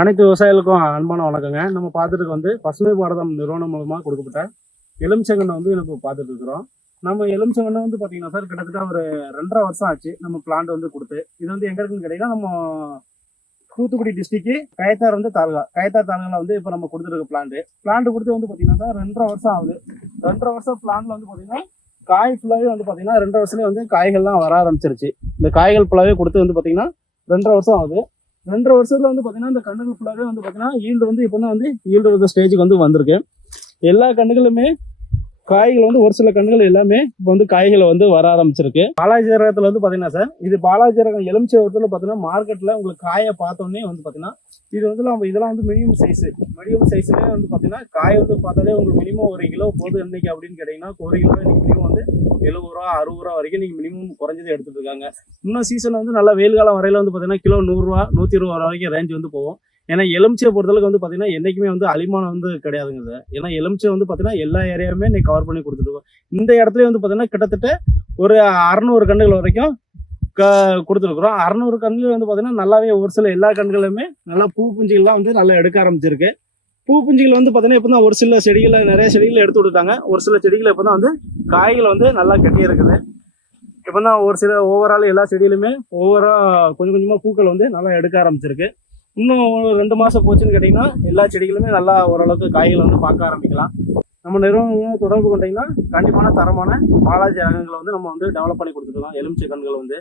அனைத்து விவசாயிகளுக்கும் அன்பான வணக்கங்க. நம்ம பார்த்துட்டு வந்து பசுமை பாரதம் நிறுவனம் மூலமாக கொடுக்கப்பட்ட எலுமிச்சங்கண்ணை வந்து இப்போ பார்த்துட்டு இருக்கிறோம். நம்ம எலுமிச்சங்கண்ணை வந்து பார்த்தீங்கன்னா சார் கிட்டத்தட்ட ஒரு ரெண்டரை வருஷம் ஆச்சு நம்ம பிளான்ட் வந்து கொடுத்து. இது வந்து எங்க இருக்குன்னு கேட்டீங்கன்னா நம்ம தூத்துக்குடி டிஸ்ட்ரிக்ட் கயத்தார் வந்து தாலுகா. கயத்தார் தாலுகால வந்து இப்போ நம்ம கொடுத்துருக்க பிளான்ட் பிளான்ட் கொடுத்து வந்து பார்த்தீங்கன்னா சார் ரெண்டரை வருஷம் ஆகுது. ரெண்டரை வருஷம் பிளான்ல வந்து பார்த்தீங்கன்னா காய் ஃபுல்லாகவே வந்து பார்த்தீங்கன்னா ரெண்டரை வருஷத்துலேயே வந்து காய்கள்லாம் வர ஆரம்பிச்சிருச்சு. இந்த காய்கள் ஃபுல்லாகவே கொடுத்து வந்து பார்த்தீங்கன்னா ரெண்டரை வருஷம் ஆகுது. ரெண்டரை வருஷத்துல வந்து பார்த்தீங்கன்னா இந்த கண்ணுகள் ஃபுல்லாகவே வந்து பார்த்தீங்கன்னா ஈல்டு வந்து இப்போ தான் வந்து ஈல்டு ஸ்டேஜுக்கு வந்து வந்திருக்கு. எல்லா கண்ணுகளுமே காய்கள் வந்து ஒரு சில கண்கள் எல்லாமே இப்போ வந்து காய்களை வந்து வர ஆரம்பிச்சிருக்கு. பாலாஜீரகத்தில் வந்து பார்த்தீங்கன்னா சார் இது பாலாஜீரகம் எலுமிச்சை ஒருத்தில் பார்த்தீங்கன்னா மார்க்கெட்டில் உங்களுக்கு காயை பார்த்தோன்னே வந்து பார்த்தீங்கன்னா இது வந்து நம்ம இதெல்லாம் வந்து மினிமம் சைஸு மினிமம் சைஸ்லேயே வந்து பார்த்தீங்கன்னா காய் வந்து பார்த்தாலே உங்களுக்கு மினிமம் ஒரு கிலோ போது இன்னைக்கு அப்படின்னு கேட்டிங்கன்னா ஒரு கிலோ இன்னைக்கு மினிமம் வந்து எழுபது ரூபா அறுபது ரூபா வரைக்கும் நீங்கள் மினிமம் குறைஞ்சது எடுத்துகிட்டு இருக்காங்க. இன்னும் சீசன் வந்து நல்லா வெயில் காலம் வரையில் வந்து பார்த்தீங்கன்னா கிலோ நூறுரூவா நூற்றி இருபது ரூபா வரைக்கும் ரேஞ்ச் வந்து போகும். ஏன்னா எலுமிச்சை பொறுத்தளவுக்கு வந்து பார்த்தீங்கன்னா என்றைக்குமே வந்து அலிமானம் வந்து கிடையாதுங்க சார் ஏன்னா எலுமிச்சை வந்து பார்த்தீங்கன்னா எல்லா ஏரியாவுமே நீ கவர் பண்ணி கொடுத்துருக்கோம் இந்த இடத்துல வந்து பார்த்தீங்கன்னா கிட்டத்தட்ட ஒரு அறநூறு கண்டுகள் வரைக்கும் க கொடுத்துருக்குறோம் அறநூறு கண்ணுகள் வந்து பார்த்தீங்கன்னா நல்லாவே ஒரு சில எல்லா கண்களுமே நல்லா பூ புஞ்சிகள்லாம் வந்து நல்லா எடுக்க ஆரம்பிச்சிருக்கு. பூ புஞ்சிகள் வந்து பார்த்தீங்கன்னா இப்போ தான் ஒரு சில செடிகளை நிறைய செடிகளை எடுத்து விட்டுட்டாங்க. ஒரு சில செடிகளை இப்போ தான் வந்து காய்கள் வந்து நல்லா கட்டி இருக்குது. இப்போ தான் ஒரு சில ஓவரால் எல்லா செடியிலுமே ஓவராக கொஞ்சம் கொஞ்சமாக பூக்கள் வந்து நல்லா எடுக்க ஆரம்பிச்சிருக்கு. இன்னும் ஒரு ரெண்டு மாதம் போச்சுன்னு கேட்டிங்கன்னா எல்லா செடிகளுமே நல்லா ஓரளவுக்கு காய்கள் வந்து பார்க்க ஆரம்பிக்கலாம். நம்ம நிறுவனம் தொடர்பு கொண்டீங்கன்னா கண்டிப்பான தரமான பாலாஜி ரகங்களை வந்து நம்ம வந்து டெவலப் பண்ணி கொடுத்துருக்கோம் எலுமிச்சை கண்கள் வந்து.